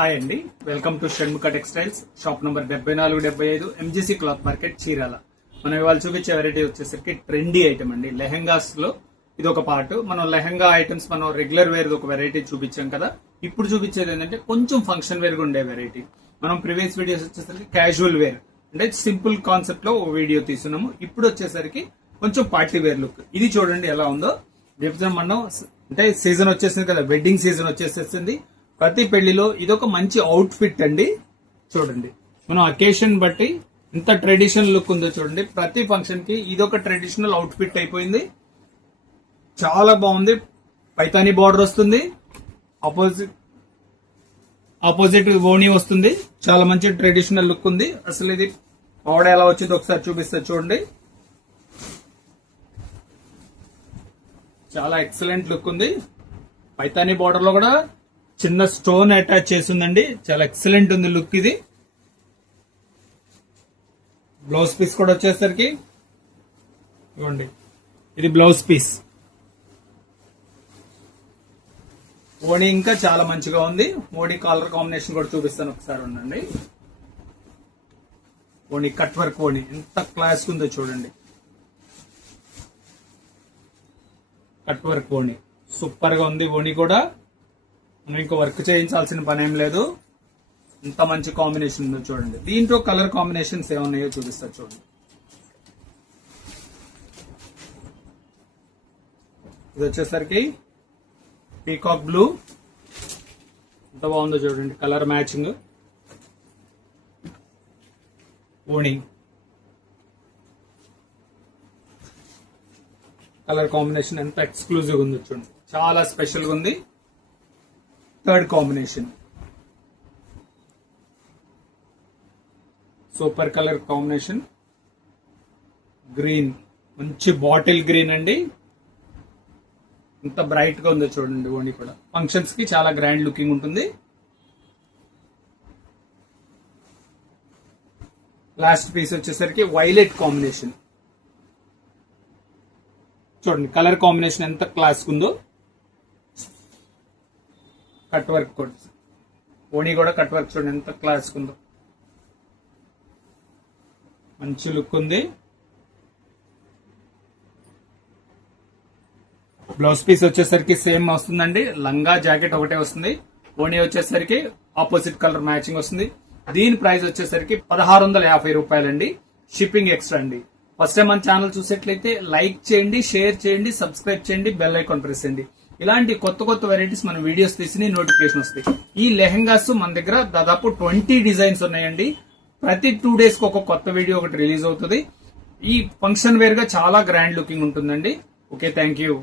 Hi అండి, welcome to Shanmukha textiles. Shop number 7475 MGC cloth market, Chirala. మనం ఇవాళ చూపించే వెరైటీ వచ్చేసరికి ట్రెండీ ఐటమ్ అండి. లెహెంగాస్ లో ఇది ఒక పార్ట్. మనం లెహెంగా ఐటమ్స్ మనం రెగ్యులర్ వేర్ ఒక వెరైటీ చూపించాం కదా. ఇప్పుడు చూపించేది ఏంటంటే కొంచెం ఫంక్షన్ వేర్ గా ఉండే వెరైటీ. మనం ప్రీవియస్ వీడియోస్ వచ్చేసరికి క్యాజువల్ వేర్ అంటే సింపుల్ కాన్సెప్ట్ లో ఒక వీడియో తీస్తున్నాము. ఇప్పుడు వచ్చేసరికి కొంచెం పార్టీ వేర్ లుక్. ఇది చూడండి ఎలా ఉందో. మనం అంటే సీజన్ వచ్చేసింది కదా, వెడ్డింగ్ సీజన్ వచ్చేసేసింది. ప్రతి పెళ్లిలో ఇదొక మంచి అవుట్ ఫిట్ అండి. చూడండి మనం అకేషన్ బట్టి ఇంత ట్రెడిషనల్ లుక్ ఉందో చూడండి. ప్రతి ఫంక్షన్ కి ఇదొక ట్రెడిషనల్ అవుట్ ఫిట్ అయిపోయింది. చాలా బాగుంది. పైతానీ బార్డర్ వస్తుంది, ఆపోజిట్ ఓణి వస్తుంది. చాలా మంచి ట్రెడిషనల్ లుక్ ఉంది. అసలు ఇది పౌడ ఎలా వచ్చింది ఒకసారి చూపిస్తా చూడండి. చాలా ఎక్సలెంట్ లుక్ ఉంది. పైతానీ బార్డర్ లో కూడా చిన్న స్టోన్ అటాచ్ చేసిందండి. చాలా ఎక్సలెంట్ ఉంది లుక్ ఇది. బ్లౌజ్ పీస్ కూడా వచ్చేసరికి ఇవ్వండి, ఇది బ్లౌజ్ పీస్. ఓణి ఇంకా చాలా మంచిగా ఉంది. ఓణి కలర్ కాంబినేషన్ కూడా చూపిస్తాను ఒకసారి ఉండండి. ఓణి కట్ వర్క్ ఓణి ఎంత క్లాస్ ఉందో చూడండి. కట్ వర్క్ ఓణి సూపర్ గా ఉంది. ఓణి కూడా మనం ఇంకో వర్క్ చేయించాల్సిన పని ఏం లేదు. ఇంత మంచి కాంబినేషన్ ఉందో చూడండి. దీంట్లో కలర్ కాంబినేషన్స్ ఏమున్నాయో చూపిస్తారు చూడండి. ఇది వచ్చేసరికి పీకాక్ బ్లూ, ఎంత బాగుందో చూడండి. Colour matching. ఓణి కలర్ కాంబినేషన్ ఎంత ఎక్స్క్లూజివ్ ఉందో చూడండి. చాలా స్పెషల్ గా ఉంది. Third combination super colour combination. Green, మంచి బాటిల్ గ్రీన్ అండి. ఎంత బ్రైట్ గా ఉందో చూడండి. ఓణి కూడా ఫంక్షన్స్ కి చాలా గ్రాండ్ లుకింగ్ ఉంటుంది. లాస్ట్ పీస్ వచ్చేసరికి వైలెట్ కాంబినేషన్. చూడండి కలర్ కాంబినేషన్ ఎంత క్లాస్ ఉందో. కట్ వర్క్ కూడా, ఓణి కూడా కట్ వర్క్ చూడండి ఎంత క్లాస్ ఉందో. మంచి లుక్ ఉంది. బ్లౌజ్ పీస్ వచ్చేసరికి సేమ్ వస్తుందండి. లంగా జాకెట్ ఒకటే వస్తుంది. ఓణి వచ్చేసరికి ఆపోజిట్ కలర్ మ్యాచింగ్ వస్తుంది. దీని ప్రైస్ వచ్చేసరికి 1650 రూపాయలండి. షిప్పింగ్ ఎక్స్ట్రా అండి. ఫస్ట్ టైం మన ఛానల్ చూసేట్లయితే లైక్ చేయండి, షేర్ చేయండి, సబ్స్క్రైబ్ చేయండి, బెల్ ఐకాన్ ప్రెస్ చేయండి. ఇలాంటి కొత్త కొత్త వెరైటీస్ మన వీడియోస్ తీసి నోటిఫికేషన్ వస్తాయి. ఈ లెహెంగాస్ మన దగ్గర దాదాపు 20 డిజైన్స్ ఉన్నాయండి. ప్రతి 2 days కి ఒక కొత్త వీడియో ఒకటి రిలీజ్ అవుతుంది. ఈ ఫంక్షన్ వేర్ గా చాలా గ్రాండ్ లుకింగ్ ఉంటుందండి. Okay, thank you.